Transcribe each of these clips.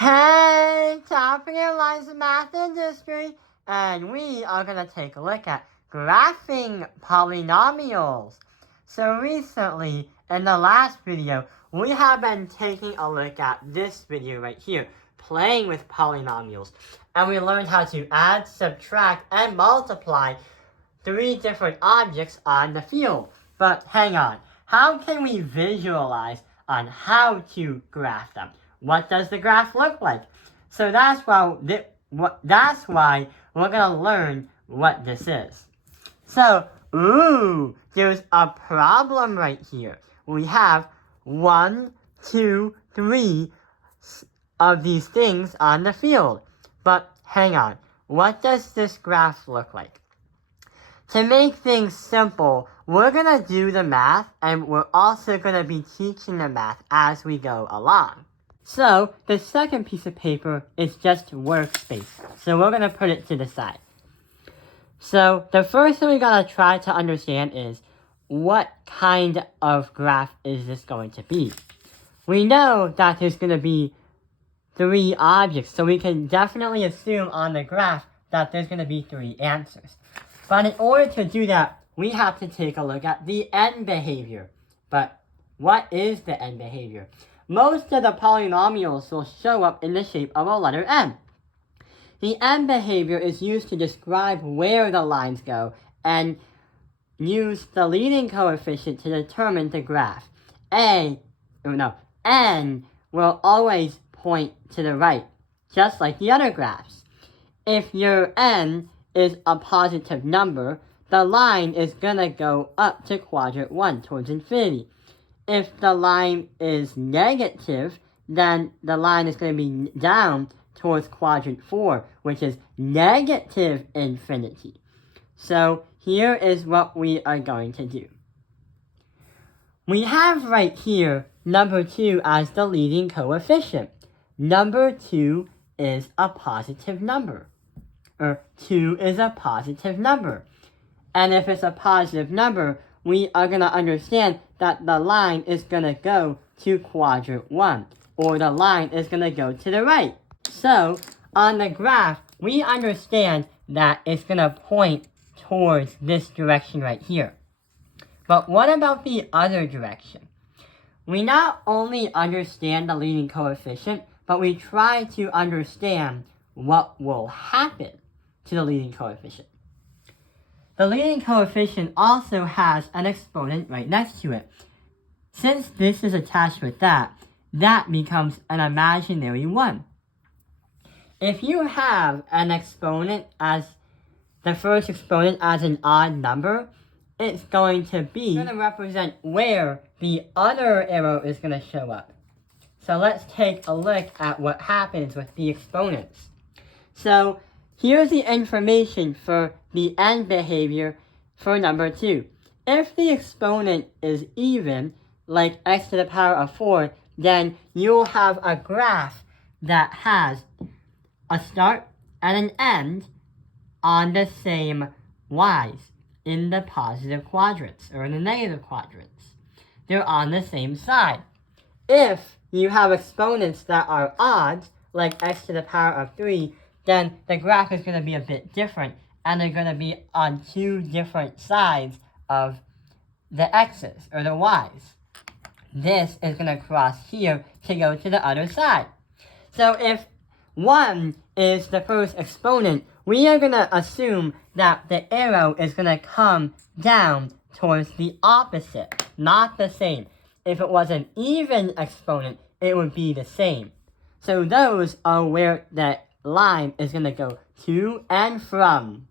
Hey, topic in lines of math industry, and we are going to take a look at graphing polynomials. So recently, in the last video, we have been taking a look at this video right here, playing with polynomials, and we learned how to add, subtract, and multiply three different objects on the field. But hang on, how can we visualize on how to graph them? What does the graph look like? So that's why we're going to learn what this is. So, there's a problem right here. We have 1, 2, 3 of these things on the field. But hang on, what does this graph look like? To make things simple, we're going to do the math, and we're also going to be teaching the math as we go along. So, the second piece of paper is just workspace. So we're going to put it to the side. So, the first thing we got to try to understand is, what kind of graph is this going to be? We know that there's going to be 3 objects, so we can definitely assume on the graph that there's going to be 3 answers. But in order to do that, we have to take a look at the end behavior. But what is the end behavior? Most of the polynomials will show up in the shape of a letter n. The end behavior is used to describe where the lines go and use the leading coefficient to determine the graph. N will always point to the right, just like the other graphs. If your n is a positive number, the line is going to go up to quadrant 1 towards infinity. If the line is negative, then the line is going to be down towards quadrant 4, which is negative infinity. So here is what we are going to do. We have right here number 2 as the leading coefficient. Number 2 is a positive number. 2 is a positive number. And if it's a positive number, we are going to understand that the line is going to go to quadrant 1, or the line is going to go to the right. So, on the graph, we understand that it's going to point towards this direction right here. But what about the other direction? We not only understand the leading coefficient, but we try to understand what will happen to the leading coefficient. The leading coefficient also has an exponent right next to it. Since this is attached with that becomes an imaginary 1. If you have an exponent as the first exponent as an odd number, it's going to represent where the other arrow is going to show up. So let's take a look at what happens with the exponents. So here's the information for the end behavior for number 2. If the exponent is even, like x to the power of 4, then you'll have a graph that has a start and an end on the same y's in the positive quadrants or in the negative quadrants. They're on the same side. If you have exponents that are odds, like x to the power of 3, then the graph is going to be a bit different, and they're going to be on 2 different sides of the x's, or the y's. This is going to cross here to go to the other side. So if 1 is the first exponent, we are going to assume that the arrow is going to come down towards the opposite, not the same. If it was an even exponent, it would be the same. So those are where the line is going to go to and from.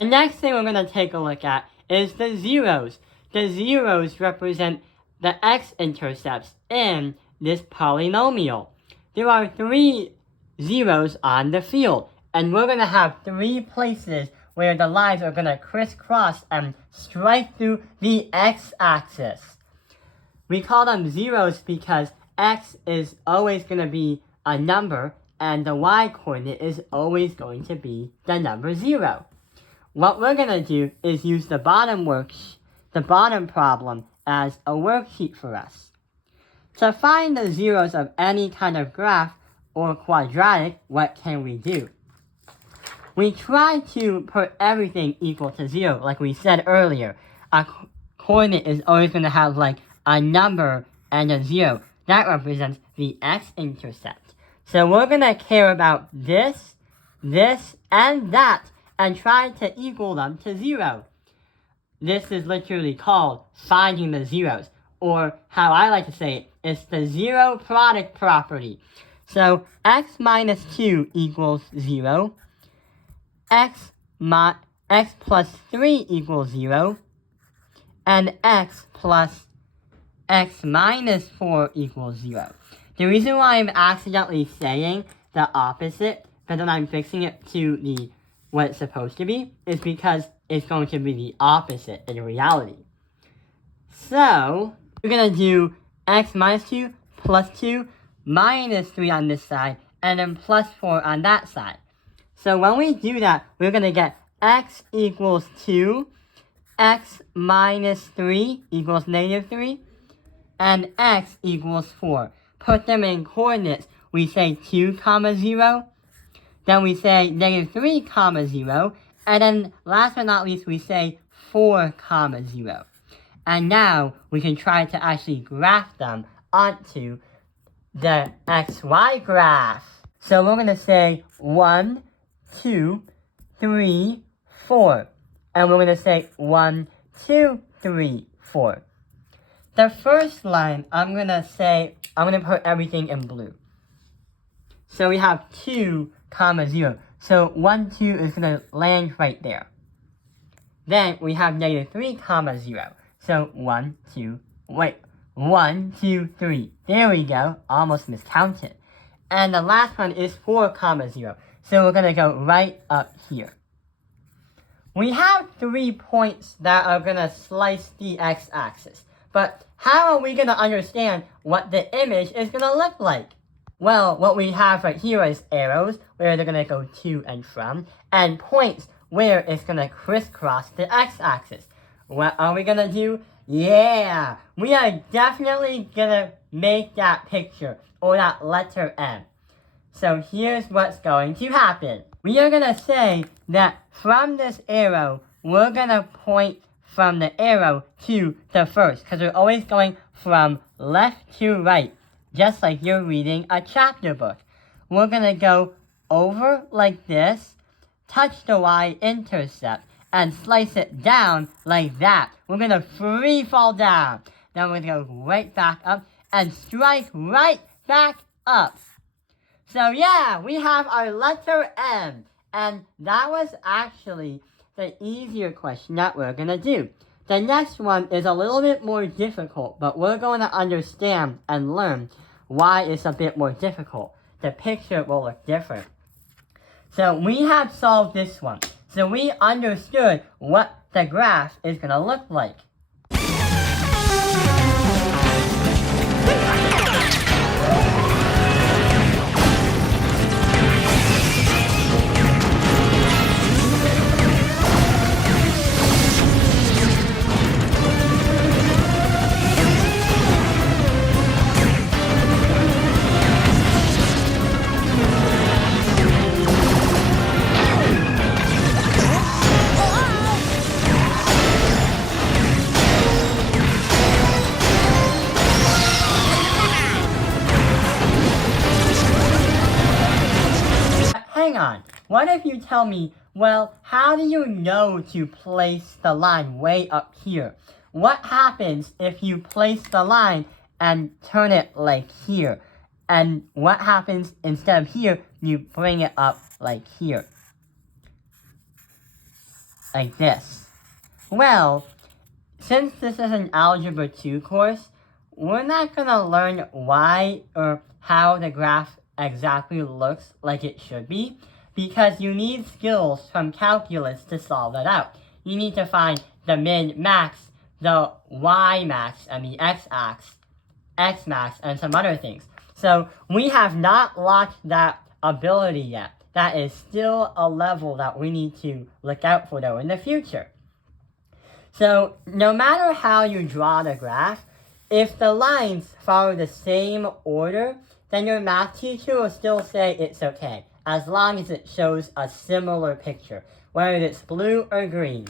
The next thing we're going to take a look at is the zeros. The zeros represent the x-intercepts in this polynomial. There are 3 zeros on the field, and we're going to have 3 places where the lines are going to crisscross and strike through the x-axis. We call them zeros because x is always going to be a number and the y-coordinate is always going to be the number 0. What we're going to do is use the bottom problem as a worksheet for us. To find the zeros of any kind of graph or quadratic, what can we do? We try to put everything equal to 0, like we said earlier. A coordinate is always going to have like a number and a 0. That represents the x-intercept. So we're going to care about this, and that, and try to equal them to 0. This is literally called finding the zeros, or how I like to say it, it's the zero product property. So x minus 2 equals 0, x plus 3 equals 0, and x plus x minus 4 equals 0. The reason why I'm accidentally saying the opposite, but then I'm fixing it to what it's supposed to be, is because it's going to be the opposite in reality. So, we're going to do x minus 2 plus 2 minus 3 on this side, and then plus 4 on that side. So when we do that, we're going to get x equals 2, x minus 3 equals negative 3, and x equals 4. Put them in coordinates. We say 2 comma 0, then we say negative 3 comma 0, and then last but not least we say 4 comma 0. And now we can try to actually graph them onto the xy graph. So we're going to say 1, 2, 3, 4. And we're going to say 1, 2, 3, 4. The first line, I'm going to put everything in blue. So we have 2 comma 0. So 1, 2 is going to land right there. Then we have negative 3 comma 0. So 1, 2, 3. There we go. Almost miscounted. And the last one is 4 comma 0. So we're going to go right up here. We have 3 points that are going to slice the x-axis. But how are we going to understand what the image is going to look like? Well, what we have right here is arrows, where they're going to go to and from, and points, where it's going to crisscross the x-axis. What are we going to do? Yeah! We are definitely going to make that picture, or that letter M. So here's what's going to happen. We are going to say that from this arrow, we're going to point from the arrow to the first, because we're always going from left to right, just like you're reading a chapter book. We're going to go over like this, touch the y-intercept, and slice it down like that. We're going to free fall down. Then we're going to go right back up and strike right back up. So yeah, we have our letter M. And that was actually the easier question that we're going to do. The next one is a little bit more difficult, but we're going to understand and learn why it's a bit more difficult. The picture will look different. So we have solved this one. So we understood what the graph is going to look like. Hang on, what if you tell me, well, how do you know to place the line way up here? What happens if you place the line and turn it like here? And what happens instead of here, you bring it up like here? Like this. Well, since this is an Algebra 2 course, we're not going to learn why or how the graph exactly looks like it should be, because you need skills from calculus to solve it out. You need to find the min-max, the y-max, and the x-max, and some other things. So we have not locked that ability yet. That is still a level that we need to look out for, though, in the future. So no matter how you draw the graph, if the lines follow the same order, then your math teacher will still say it's okay, as long as it shows a similar picture, whether it's blue or green.